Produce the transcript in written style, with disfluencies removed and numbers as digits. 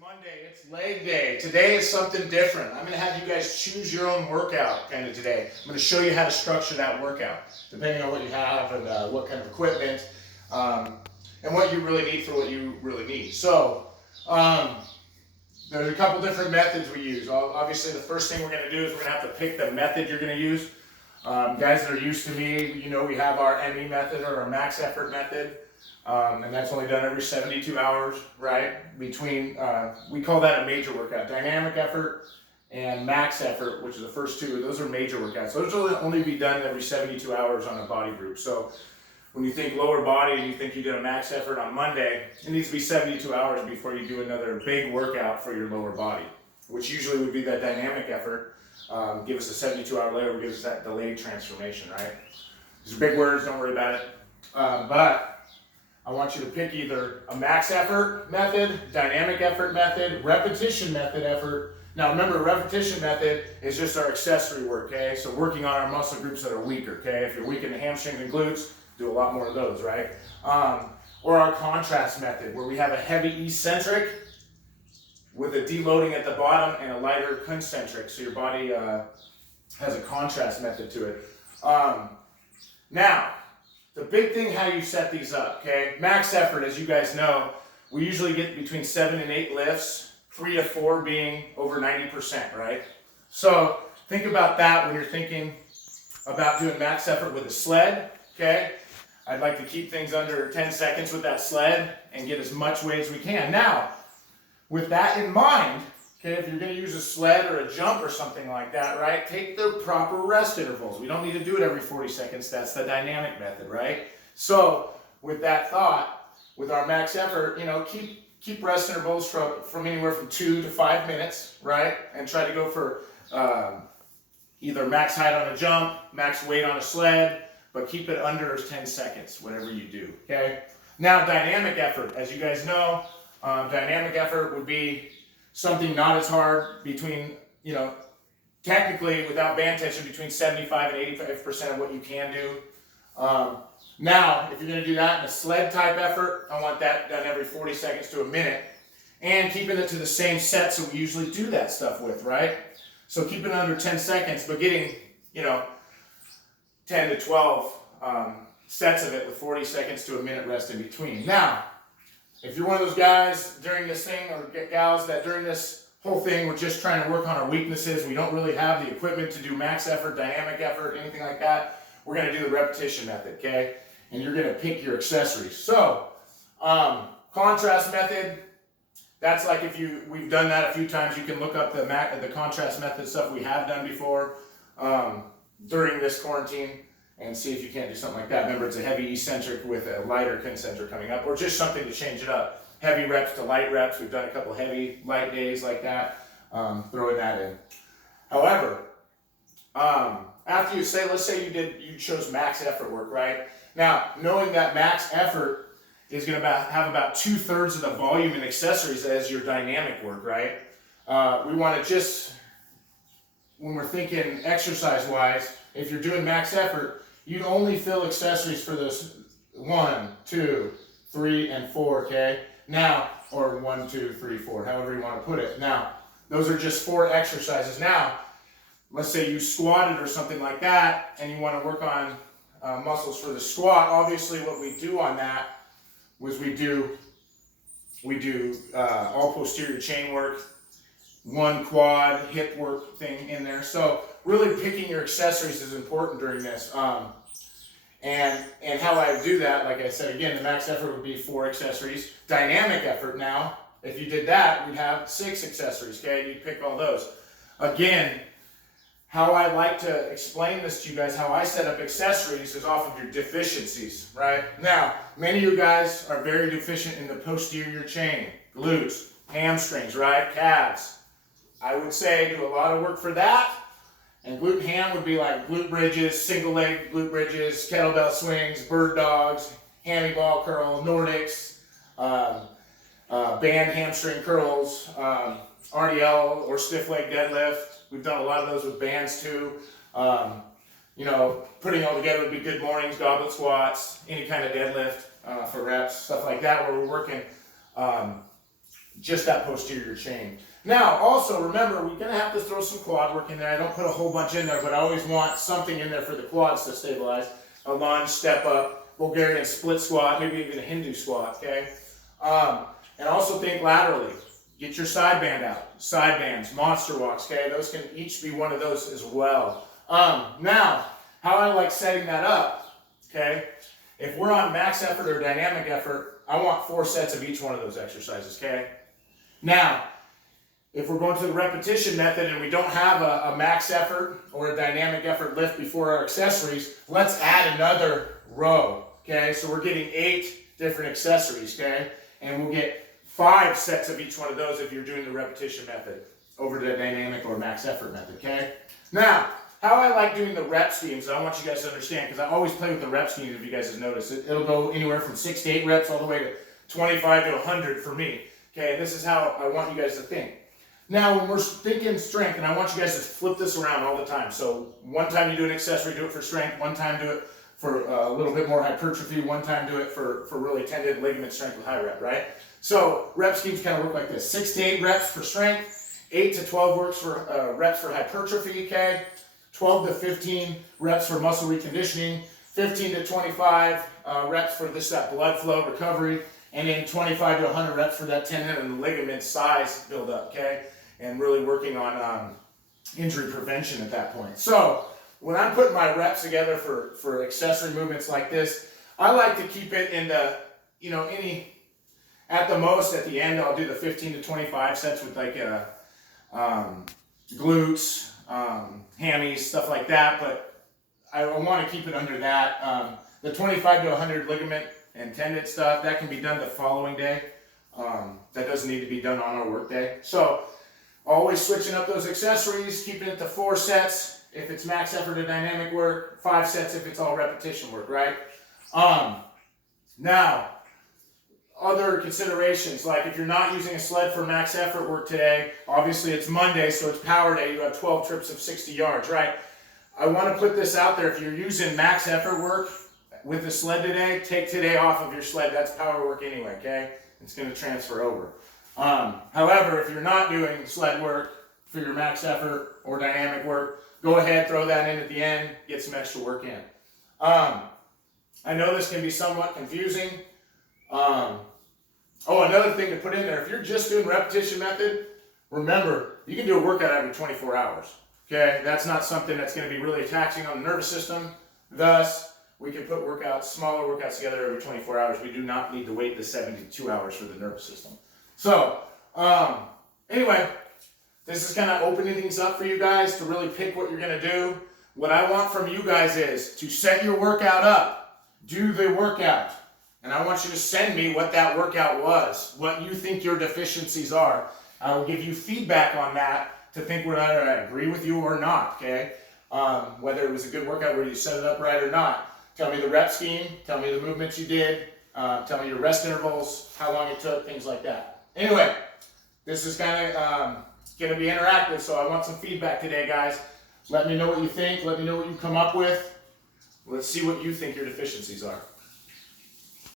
Monday, it's leg day. Today is something different. I'm going to have you guys choose your own workout kind of today. I'm going to show you how to structure that workout, depending on what you have and what kind of equipment, and what you really need for what you really need. So, there's a couple different methods we use. Obviously, the first thing we're going to do is we're going to have to pick the method you're going to use. Guys that are used to me, you know we have our ME method or our max effort method. And that's only done every 72 hours, right? Between, we call that a major workout. Dynamic effort and max effort, which is the first two, those are major workouts. Those will only be done every 72 hours on a body group. So when you think lower body and you think you did a max effort on Monday, it needs to be 72 hours before you do another big workout for your lower body, which usually would be that dynamic effort. Give us a 72-hour layer, gives us that delayed transformation, right? These are big words, don't worry about it. But I want you to pick either a max effort method, dynamic effort method, repetition method effort. Now remember, repetition method is just our accessory work, okay? So working on our muscle groups that are weaker, okay? If you're weak in the hamstrings and glutes, do a lot more of those, right? Or our contrast method, where we have a heavy eccentric with a deloading at the bottom and a lighter concentric, so your body has a contrast method to it. Now, the big thing how you set these up, okay? Max effort, as you guys know, we usually get between 7 and 8 lifts, 3 to 4 being over 90%, right? So think about that when you're thinking about doing max effort with a sled, okay? I'd like to keep things under 10 seconds with that sled and get as much weight as we can. Now, with that in mind, okay, if you're going to use a sled or a jump or something like that, right, take the proper rest intervals. We don't need to do it every 40 seconds. That's the dynamic method, right? So with that thought, with our max effort, you know, keep rest intervals from anywhere from 2 to 5 minutes, right? And try to go for either max height on a jump, max weight on a sled, but keep it under 10 seconds, whatever you do, okay? Now, dynamic effort, as you guys know, dynamic effort would be something not as hard between, you know, technically without band tension between 75 and 85% of what you can do. Now, if you're going to do that in a sled type effort, I want that done every 40 seconds to a minute and keeping it to the same sets that we usually do that stuff with, right? So keeping it under 10 seconds, but getting, you know, 10 to 12 sets of it with 40 seconds to a minute rest in between. Now, if you're one of those guys during this thing, or gals that during this whole thing we're just trying to work on our weaknesses, we don't really have the equipment to do max effort, dynamic effort, anything like that, we're going to do the repetition method, okay? And you're going to pick your accessories. So, contrast method, that's like we've done that a few times. You can look up the contrast method stuff we have done before during this quarantine, and see if you can't do something like that. Remember, it's a heavy eccentric with a lighter concentric coming up, or just something to change it up. Heavy reps to light reps. We've done a couple heavy, light days like that, throwing that in. However, after you say, let's say you chose max effort work, right? Now, knowing that max effort is going to have about 2/3 of the volume and accessories as your dynamic work, right? We want to just, when we're thinking exercise-wise, if you're doing max effort, you'd only fill accessories for those 1, 2, 3, and 4, okay? Now, or 1, 2, 3, 4, however you want to put it. Now, those are just 4 exercises. Now, let's say you squatted or something like that, and you want to work on muscles for the squat. Obviously, what we do on that was we do all posterior chain work, 1 quad hip work thing in there. So really picking your accessories is important during this. And how I do that, like I said, again, the max effort would be 4 accessories. Dynamic effort now, if you did that, we'd have 6 accessories, okay? You'd pick all those. Again, how I like to explain this to you guys, how I set up accessories is off of your deficiencies, right? Now, many of you guys are very deficient in the posterior chain, glutes, hamstrings, right? Calves. I would say do a lot of work for that. And glute and ham would be like glute bridges, single leg glute bridges, kettlebell swings, bird dogs, hammy ball curl, Nordics, band hamstring curls, RDL or stiff leg deadlift. We've done a lot of those with bands too. You know, putting all together would be good mornings, goblet squats, any kind of deadlift for reps, stuff like that, where we're working just that posterior chain. Now, also remember, we're gonna have to throw some quad work in there. I don't put a whole bunch in there, but I always want something in there for the quads to stabilize. A lunge, step up, Bulgarian split squat, maybe even a Hindu squat, okay? And also think laterally. Get your side band out. Side bands, monster walks, okay? Those can each be one of those as well. Now, how I like setting that up, okay? If we're on max effort or dynamic effort, I want 4 sets of each one of those exercises, okay? Now, if we're going to the repetition method and we don't have a max effort or a dynamic effort lift before our accessories, let's add another row, okay? So we're getting 8 different accessories, okay? And we'll get 5 sets of each one of those if you're doing the repetition method over the dynamic or max effort method, okay? Now, how I like doing the rep schemes, I want you guys to understand, because I always play with the rep schemes if you guys have noticed. It'll go anywhere from 6 to 8 reps all the way to 25 to 100 for me, okay? This is how I want you guys to think. Now, when we're thinking strength, and I want you guys to flip this around all the time. So one time you do an accessory, do it for strength. One time do it for a little bit more hypertrophy. One time do it for really tendon ligament strength with high rep, right? So rep schemes kind of work like this. 6 to 8 reps for strength. 8 to 12 works for reps for hypertrophy, okay? 12 to 15 reps for muscle reconditioning. 15 to 25 reps for that blood flow recovery. And then 25 to 100 reps for that tendon and ligament size buildup, okay? And really working on injury prevention at that point. So when I'm putting my reps together for accessory movements like this, I like to keep it in the, at the most at the end, I'll do the 15 to 25 sets with like glutes, hammies, stuff like that. But I want to keep it under that. The 25 to 100 ligament and tendon stuff, that can be done the following day. That doesn't need to be done on our work day. So always switching up those accessories, keeping it to 4 sets if it's max effort or dynamic work, 5 sets if it's all repetition work, right? Now, other considerations, like if you're not using a sled for max effort work today, obviously it's Monday, so it's power day, you have 12 trips of 60 yards, right? I want to put this out there, if you're using max effort work with the sled today, take today off of your sled, that's power work anyway, okay? It's going to transfer over. However, if you're not doing sled work for your max effort or dynamic work, go ahead, throw that in at the end, get some extra work in. I know this can be somewhat confusing. Another thing to put in there, if you're just doing repetition method, remember, you can do a workout every 24 hours. Okay, that's not something that's going to be really taxing on the nervous system. Thus, we can put smaller workouts together every 24 hours. We do not need to wait the 72 hours for the nervous system. So, anyway, this is kind of opening things up for you guys to really pick what you're going to do. What I want from you guys is to set your workout up, do the workout, and I want you to send me what that workout was, what you think your deficiencies are. I will give you feedback on that to think whether I agree with you or not, okay? Whether it was a good workout, whether you set it up right or not. Tell me the rep scheme, tell me the movements you did, tell me your rest intervals, how long it took, things like that. Anyway, this is kind of going to be interactive, so I want some feedback today, guys. Let me know what you think. Let me know what you come up with. Let's see what you think your deficiencies are.